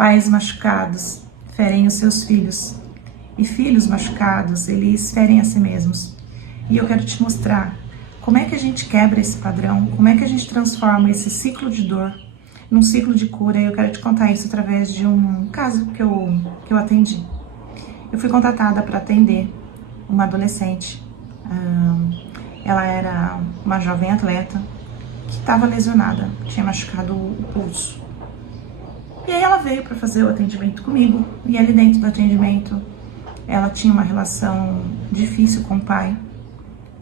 Pais machucados ferem os seus filhos, e filhos machucados, eles ferem a si mesmos. E eu quero te mostrar como é que a gente quebra esse padrão, como é que a gente transforma esse ciclo de dor num ciclo de cura. E eu quero te contar isso através de um caso que eu atendi. Eu fui contratada para atender uma adolescente. Ela era uma jovem atleta que estava lesionada, tinha machucado o pulso. E aí ela veio para fazer o atendimento comigo, e ali dentro do atendimento ela tinha uma relação difícil com o pai,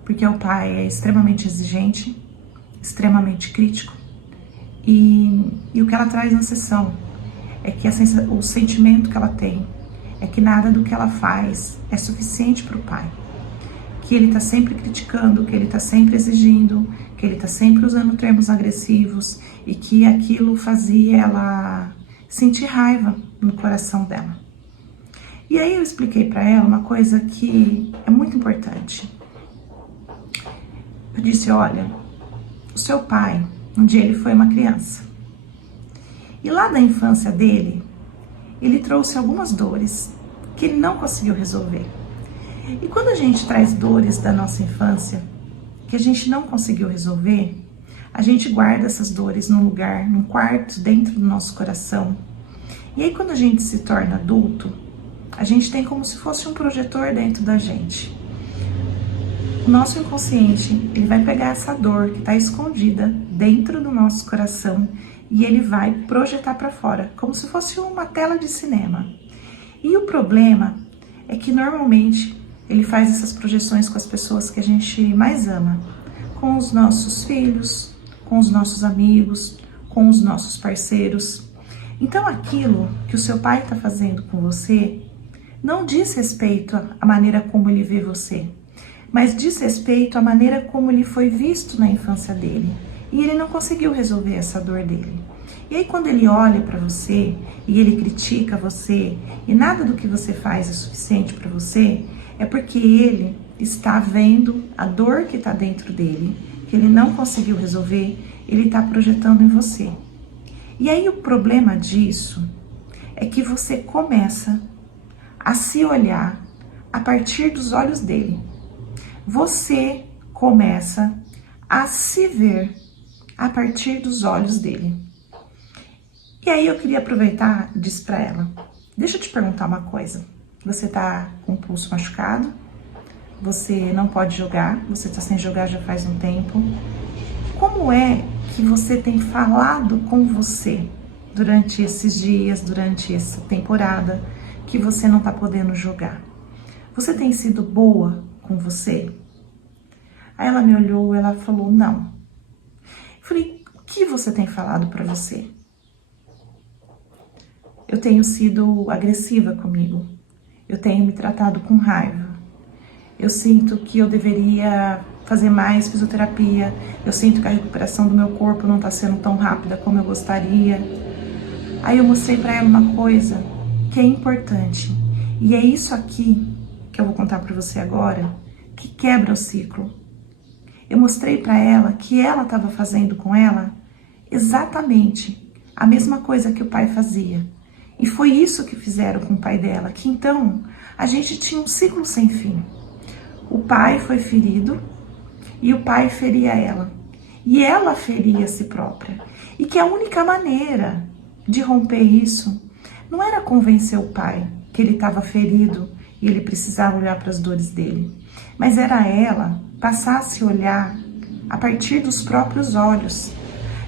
porque o pai é extremamente exigente, extremamente crítico, e o que ela traz na sessão é que o sentimento que ela tem é que nada do que ela faz é suficiente para o pai, que ele está sempre criticando, que ele está sempre exigindo, que ele está sempre usando termos agressivos, e que aquilo fazia ela sentir raiva no coração dela. E aí eu expliquei para ela uma coisa que é muito importante. Eu disse, olha, o seu pai, um dia ele foi uma criança. E lá da infância dele, ele trouxe algumas dores que ele não conseguiu resolver. E quando a gente traz dores da nossa infância, que a gente não conseguiu resolver, a gente guarda essas dores num lugar, num quarto, dentro do nosso coração. E aí quando a gente se torna adulto, a gente tem como se fosse um projetor dentro da gente. O nosso inconsciente, ele vai pegar essa dor que está escondida dentro do nosso coração e ele vai projetar para fora, como se fosse uma tela de cinema. E o problema é que normalmente ele faz essas projeções com as pessoas que a gente mais ama, com os nossos filhos, com os nossos amigos, com os nossos parceiros. Então aquilo que o seu pai está fazendo com você não diz respeito à maneira como ele vê você, mas diz respeito à maneira como ele foi visto na infância dele. E ele não conseguiu resolver essa dor dele. E aí quando ele olha para você e ele critica você e nada do que você faz é suficiente para você, é porque ele está vendo a dor que está dentro dele, que ele não conseguiu resolver, ele está projetando em você. E aí o problema disso é que você começa a se olhar a partir dos olhos dele. Você começa a se ver a partir dos olhos dele. E aí eu queria aproveitar e disse para ela, deixa eu te perguntar uma coisa. Você tá com o pulso machucado, você não pode jogar, você tá sem jogar já faz um tempo. Como é que você tem falado com você durante esses dias, durante essa temporada que você não tá podendo jogar? Você tem sido boa com você? Aí ela me olhou, ela falou, não. Eu falei, o que você tem falado para você? Eu tenho sido agressiva comigo. Eu tenho me tratado com raiva. Eu sinto que eu deveria fazer mais fisioterapia. Eu sinto que a recuperação do meu corpo não está sendo tão rápida como eu gostaria. Aí eu mostrei para ela uma coisa que é importante. E é isso aqui que eu vou contar para você agora, que quebra o ciclo. Eu mostrei para ela que ela estava fazendo com ela exatamente a mesma coisa que o pai fazia. E foi isso que fizeram com o pai dela, que então a gente tinha um ciclo sem fim. O pai foi ferido e o pai feria ela. E ela feria a si própria. E que a única maneira de romper isso não era convencer o pai que ele estava ferido e ele precisava olhar para as dores dele, mas era ela passar a se olhar a partir dos próprios olhos.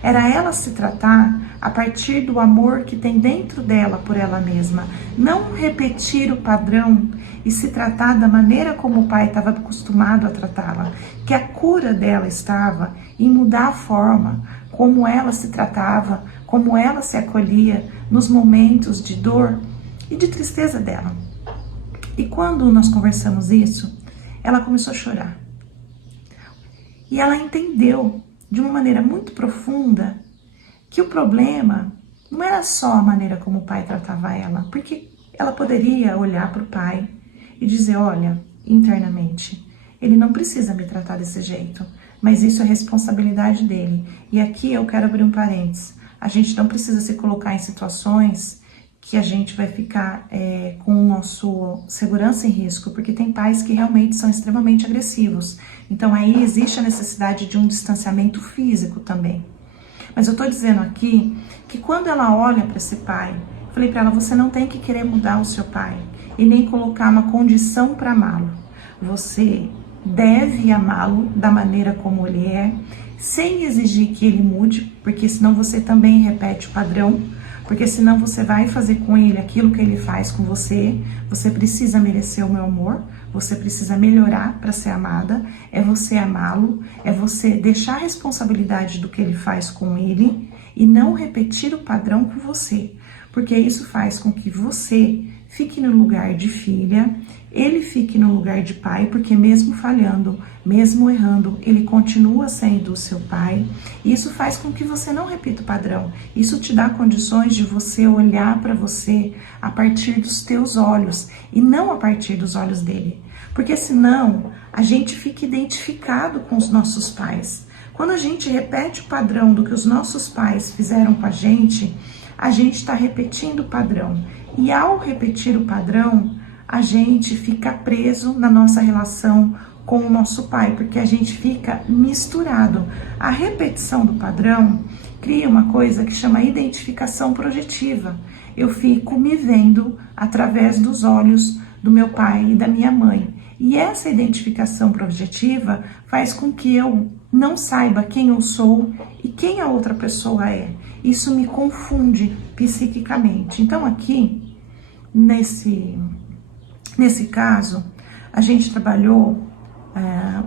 Era ela se tratar a partir do amor que tem dentro dela por ela mesma. Não repetir o padrão e se tratar da maneira como o pai estava acostumado a tratá-la. Que a cura dela estava em mudar a forma como ela se tratava, como ela se acolhia nos momentos de dor e de tristeza dela. E quando nós conversamos isso, ela começou a chorar. E ela entendeu de uma maneira muito profunda que o problema não era só a maneira como o pai tratava ela, porque ela poderia olhar para o pai e dizer, olha, internamente, ele não precisa me tratar desse jeito, mas isso é responsabilidade dele. E aqui eu quero abrir um parênteses, a gente não precisa se colocar em situações que a gente vai ficar com o nosso segurança em risco, porque tem pais que realmente são extremamente agressivos. Então aí existe a necessidade de um distanciamento físico também. Mas eu tô dizendo aqui que quando ela olha para esse pai, eu falei para ela, você não tem que querer mudar o seu pai e nem colocar uma condição para amá-lo. Você deve amá-lo da maneira como ele é, sem exigir que ele mude, porque senão você também repete o padrão, porque senão você vai fazer com ele aquilo que ele faz com você. Você precisa merecer o meu amor, você precisa melhorar para ser amada, é você amá-lo, é você deixar a responsabilidade do que ele faz com ele e não repetir o padrão com você, porque isso faz com que você fique no lugar de filha, ele fique no lugar de pai, porque mesmo falhando, mesmo errando, ele continua sendo o seu pai. Isso faz com que você não repita o padrão. Isso te dá condições de você olhar para você a partir dos teus olhos e não a partir dos olhos dele. Porque senão a gente fica identificado com os nossos pais. Quando a gente repete o padrão do que os nossos pais fizeram com a gente está repetindo o padrão. E ao repetir o padrão, a gente fica preso na nossa relação com o nosso pai, porque a gente fica misturado. A repetição do padrão cria uma coisa que chama identificação projetiva. Eu fico me vendo através dos olhos do meu pai e da minha mãe. E essa identificação projetiva faz com que eu não saiba quem eu sou e quem a outra pessoa é. Isso me confunde psiquicamente. Então aqui, nesse caso, a gente trabalhou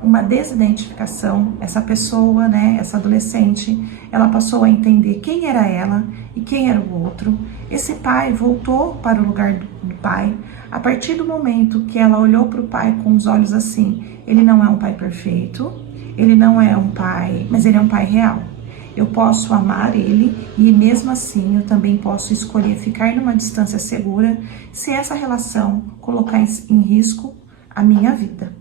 uma desidentificação. Essa pessoa, né, essa adolescente, ela passou a entender quem era ela e quem era o outro. Esse pai voltou para o lugar do pai. A partir do momento que ela olhou para o pai com os olhos assim, ele não é um pai perfeito, ele não é um pai, mas ele é um pai real. Eu posso amar ele e mesmo assim eu também posso escolher ficar numa distância segura se essa relação colocar em risco a minha vida.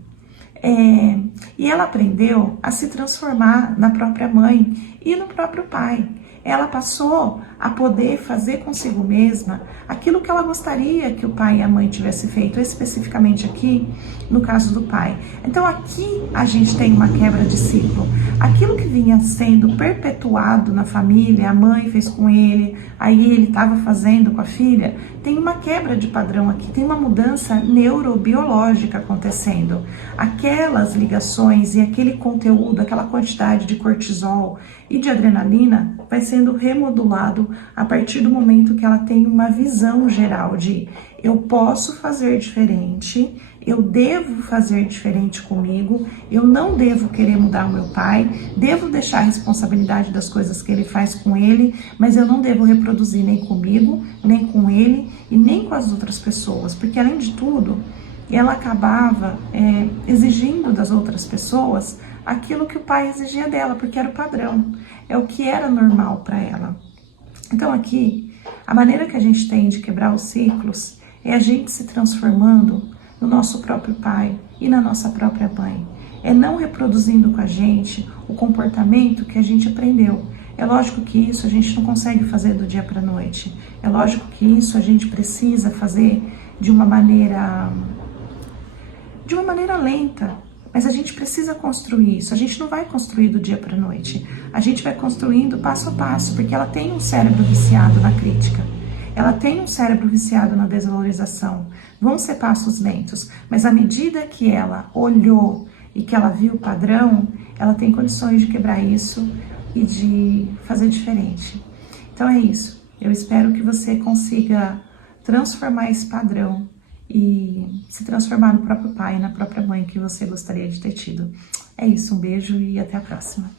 E ela aprendeu a se transformar na própria mãe e no próprio pai. Ela passou a poder fazer consigo mesma aquilo que ela gostaria que o pai e a mãe tivessem feito, especificamente aqui no caso do pai. Então aqui a gente tem uma quebra de ciclo. Aquilo que vinha sendo perpetuado na família, a mãe fez com ele, aí ele estava fazendo com a filha, tem uma quebra de padrão aqui, tem uma mudança neurobiológica acontecendo. Aquelas ligações e aquele conteúdo, aquela quantidade de cortisol e de adrenalina vai sendo remodulado a partir do momento que ela tem uma visão geral de eu posso fazer diferente, eu devo fazer diferente comigo, eu não devo querer mudar o meu pai, devo deixar a responsabilidade das coisas que ele faz com ele, mas eu não devo reproduzir nem comigo, nem com ele e nem com as outras pessoas, porque além de tudo, ela acabava exigindo das outras pessoas aquilo que o pai exigia dela, porque era o padrão, é o que era normal para ela. Então aqui, a maneira que a gente tem de quebrar os ciclos é a gente se transformando no nosso próprio pai e na nossa própria mãe. É não reproduzindo com a gente o comportamento que a gente aprendeu. É lógico que isso a gente não consegue fazer do dia para a noite. É lógico que isso a gente precisa fazer de uma maneira lenta. Mas a gente precisa construir isso. A gente não vai construir do dia para a noite. A gente vai construindo passo a passo, porque ela tem um cérebro viciado na crítica. Ela tem um cérebro viciado na desvalorização. Vão ser passos lentos, mas à medida que ela olhou e que ela viu o padrão, ela tem condições de quebrar isso e de fazer diferente. Então é isso. Eu espero que você consiga transformar esse padrão e se transformar no próprio pai e na própria mãe que você gostaria de ter tido. É isso, um beijo e até a próxima.